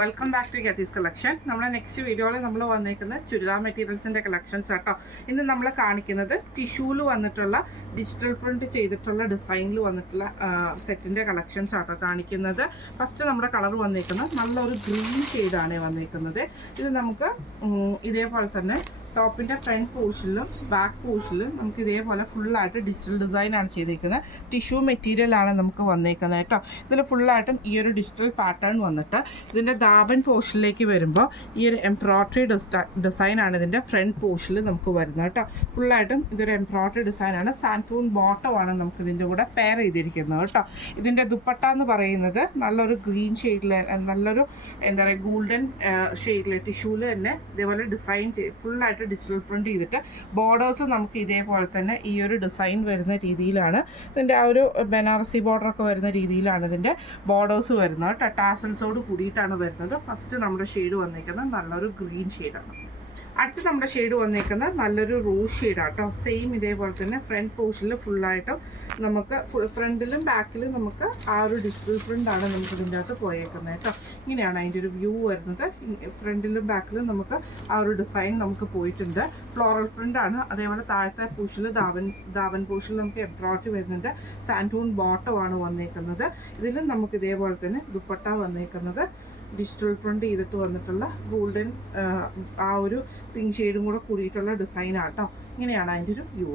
Welcome back to Gathis collection. നമ്മുടെ next വീഡിയോയിൽ നമ്മൾ വന്നിരിക്കുന്ന ചുരിദാർ മെറ്റീരിയൽസിൻ്റെ കളക്ഷൻസ് കേട്ടോ. ഇന്ന് നമ്മൾ കാണിക്കുന്നത് ടിഷ്യൂല് വന്നിട്ടുള്ള ഡിജിറ്റൽ പ്രിൻറ്റ് ചെയ്തിട്ടുള്ള ഡിസൈനിൽ വന്നിട്ടുള്ള സെറ്റിൻ്റെ കളക്ഷൻസ് ആട്ടോ കാണിക്കുന്നത്. ഫസ്റ്റ് നമ്മുടെ കളർ വന്നിരിക്കുന്നത് നല്ലൊരു ഗ്രീൻ ഷെയ്ഡാണ് വന്നിരിക്കുന്നത്. ഇത് നമുക്ക് ഇതേപോലെ തന്നെ ടോപ്പിൻ്റെ ഫ്രണ്ട് പോർഷനിലും ബാക്ക് പോർഷനിലും നമുക്ക് ഇതേപോലെ ഫുള്ളായിട്ട് ഡിജിറ്റൽ ഡിസൈനാണ് ചെയ്തിരിക്കുന്നത്. ടിഷ്യൂ മെറ്റീരിയലാണ് നമുക്ക് വന്നിരിക്കുന്നത് കേട്ടോ. ഇതിൽ ഫുള്ളായിട്ടും ഈ ഒരു ഡിജിറ്റൽ പാറ്റേൺ വന്നിട്ട് ഇതിൻ്റെ ദാബൻ പോർഷനിലേക്ക് വരുമ്പോൾ ഈ ഒരു എംബ്രോയ്ഡറി ഡിസൈനാണ് ഇതിൻ്റെ ഫ്രണ്ട് പോർഷനിൽ നമുക്ക് വരുന്നത് കേട്ടോ. ഫുള്ളായിട്ടും ഇതൊരു എംബ്രോയ്ഡറി ഡിസൈനാണ്. സാൻറ്റൂൺ ബോട്ടമാണ് നമുക്ക് ഇതിൻ്റെ കൂടെ പെയർ ചെയ്തിരിക്കുന്നത് കേട്ടോ. ഇതിൻ്റെ ദുപ്പട്ട എന്ന് പറയുന്നത് നല്ലൊരു ഗ്രീൻ ഷെയ്ഡിൽ, നല്ലൊരു എന്താ പറയുക ഗോൾഡൻ ഷെയ്ഡിൽ ടിഷ്യൂല് തന്നെ ഇതേപോലെ ഡിസൈൻ ഫുള്ളായിട്ട് ഡിജിറ്റൽ പ്രിൻറ്റ് ചെയ്തിട്ട് ബോർഡേഴ്സ് നമുക്ക് ഇതേപോലെ തന്നെ ഈ ഒരു ഡിസൈൻ വരുന്ന രീതിയിലാണ് ഇതിൻ്റെ ആ ഒരു ബനാറസി ബോർഡറൊക്കെ വരുന്ന രീതിയിലാണ് ഇതിൻ്റെ ബോർഡേഴ്സ് വരുന്നത്. ടാസൽസോട് കൂടിയിട്ടാണ് വരുന്നത്. ഫസ്റ്റ് നമ്മുടെ ഷെയ്ഡ് വന്നിരിക്കുന്നത് നല്ലൊരു ഗ്രീൻ ഷെയ്ഡാണ്. അടുത്ത് നമ്മുടെ ഷെയ്ഡ് വന്നിരിക്കുന്നത് നല്ലൊരു റോസ് ഷെയ്ഡാണ് കേട്ടോ. സെയിം ഇതേപോലെ തന്നെ ഫ്രണ്ട് പോർഷനിൽ ഫുള്ളായിട്ടും നമുക്ക് ഫ്രണ്ടിലും ബാക്കിലും നമുക്ക് ആ ഒരു ഡിജിറ്റൽ പ്രിൻ്റാണ് നമുക്ക് ഇതിൻ്റെ അകത്ത് പോയേക്കുന്നത് കേട്ടോ. ഇങ്ങനെയാണ് അതിൻ്റെ ഒരു വ്യൂ വരുന്നത്. ഫ്രണ്ടിലും ബാക്കിലും നമുക്ക് ആ ഒരു ഡിസൈൻ നമുക്ക് പോയിട്ടുണ്ട്. ഫ്ലോറൽ പ്രിൻ്റാണ്. അതേപോലെ താഴത്തെ പോർഷനിൽ ദാവൻ പോർഷനിൽ നമുക്ക് എംബ്രോയ്ഡറി വരുന്നുണ്ട്. സാൻറ്റൂൺ ബോട്ടമാണ് വന്നേക്കുന്നത്. ഇതിലും നമുക്ക് ഇതേപോലെ തന്നെ ദുപ്പട്ട വന്നേക്കുന്നത് ഡിജിറ്റൽ പ്രിൻ്റ് ചെയ്തിട്ട് വന്നിട്ടുള്ള ഗോൾഡൻ ആ ഒരു പിങ്ക് ഷെയ്ഡും കൂടെ കൂടിയിട്ടുള്ള ഡിസൈനാണ് കേട്ടോ. ഇങ്ങനെയാണ് അതിൻ്റെ ഒരു വ്യൂ.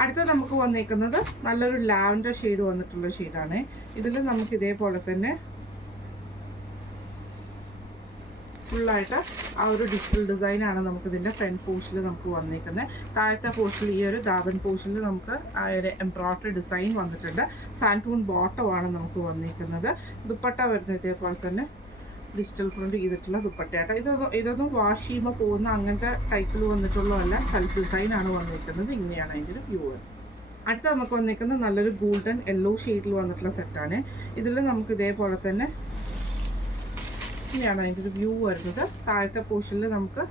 അടുത്തത് നമുക്ക് വന്നേക്കുന്നത് നല്ലൊരു ലാവൻഡർ ഷെയ്ഡ് വന്നിട്ടുള്ള ഷെയ്ഡാണ്. ഇതിൽ നമുക്ക് ഇതേപോലെ തന്നെ ഫുള്ളായിട്ട് ആ ഒരു ഡിജിറ്റൽ ഡിസൈനാണ് നമുക്കിതിൻ്റെ ഫ്രണ്ട് പോർഷനിൽ നമുക്ക് വന്നിരിക്കുന്നത്. താഴത്തെ പോർഷനിൽ ഈ ഒരു ദാബൻ പോർഷനിൽ നമുക്ക് ആ ഒരു എംബ്രോയ്ഡറി ഡിസൈൻ വന്നിട്ടുണ്ട്. സാൻറ്റൂൺ ബോട്ടമാണ് നമുക്ക് വന്നിരിക്കുന്നത്. ദുപ്പട്ട വരുന്നത് ഇതേപോലെ തന്നെ ഡിജിറ്റൽ പ്രിൻറ്റ് ചെയ്തിട്ടുള്ള ദുപ്പട്ടയാട്ടോ. ഇതൊന്നും വാഷ് ചെയ്യുമ്പോൾ പോകുന്ന അങ്ങനത്തെ ടൈപ്പിൽ വന്നിട്ടുള്ളതല്ല, സെൽഫ് ഡിസൈനാണ് വന്നിരിക്കുന്നത്. ഇങ്ങനെയാണ് അതിൻ്റെ ഒരു വ്യൂ. അടുത്ത നമുക്ക് വന്നിരിക്കുന്നത് നല്ലൊരു ഗോൾഡൻ യെല്ലോ ഷെയ്ഡിൽ വന്നിട്ടുള്ള സെറ്റാണ്. ഇതിൽ നമുക്ക് ഇതേപോലെ തന്നെ ഇങ്ങനെയാണ് അതിൻ്റെ ഒരു വ്യൂ വരുന്നത്. താഴത്തെ പോർഷനിൽ നമുക്ക്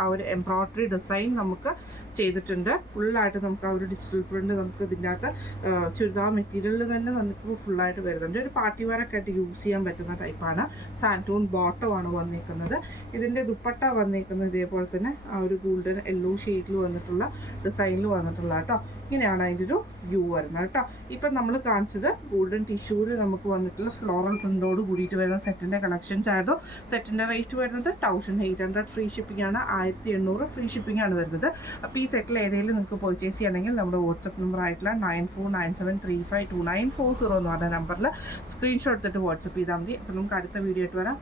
ആ ഒരു എംബ്രോയ്ഡറി ഡിസൈൻ നമുക്ക് ചെയ്തിട്ടുണ്ട്. ഫുള്ളായിട്ട് നമുക്ക് ആ ഒരു ഡിജിറ്റൽ പ്രിൻറ്റ് നമുക്ക് ഇതിൻ്റെ അകത്ത് ചുരിദാർ മെറ്റീരിയലിൽ തന്നെ നമുക്ക് ഫുള്ളായിട്ട് വരുന്നുണ്ട്. ഒരു പാർട്ടി വെയറൊക്കെ ആയിട്ട് യൂസ് ചെയ്യാൻ പറ്റുന്ന ടൈപ്പാണ്. സാൻറ്റൂൺ ബോട്ടമാണ് വന്നിരിക്കുന്നത്. ഇതിൻ്റെ ദുപ്പട്ട വന്നിരിക്കുന്നത് ഇതേപോലെ തന്നെ ആ ഒരു ഗോൾഡൻ യെല്ലോ ഷെയ്ഡിൽ വന്നിട്ടുള്ള ഡിസൈനിൽ വന്നിട്ടുള്ള കേട്ടോ. ഇങ്ങനെയാണ് അതിൻ്റെ ഒരു വ്യൂ വരുന്നത് കേട്ടോ. ഇപ്പം നമ്മൾ കാണിച്ചത് ഗോൾഡൻ ടിഷ്യൂവിൽ നമുക്ക് വന്നിട്ടുള്ള ഫ്ലോറൽ പ്രിൻ്റോട് കൂടിയിട്ട് വരുന്ന സെറ്റിൻ്റെ കളക്ഷൻസ് ആയിരുന്നു. സെറ്റിൻ്റെ റേറ്റ് വരുന്നത് 1800 ഫ്രീ ഷിപ്പിംഗ് ആണ്. 1800 ഫ്രീ ഷിപ്പിംഗ് ആണ് വരുന്നത്. അപ്പോൾ ഈ സെറ്റിൽ ഏതെങ്കിലും നിങ്ങൾക്ക് പർച്ചേസ് ചെയ്യണമെങ്കിൽ നമ്മുടെ വാട്സപ്പ് നമ്പർ ആയിട്ടുള്ള 9497352940 എന്ന് പറഞ്ഞ നമ്പറിൽ സ്ക്രീൻഷോട്ട് എടുത്തിട്ട് വാട്സപ്പ് ചെയ്താൽ മതി. അപ്പോൾ നമുക്ക് അടുത്ത വീഡിയോ ആയിട്ട് വരാം.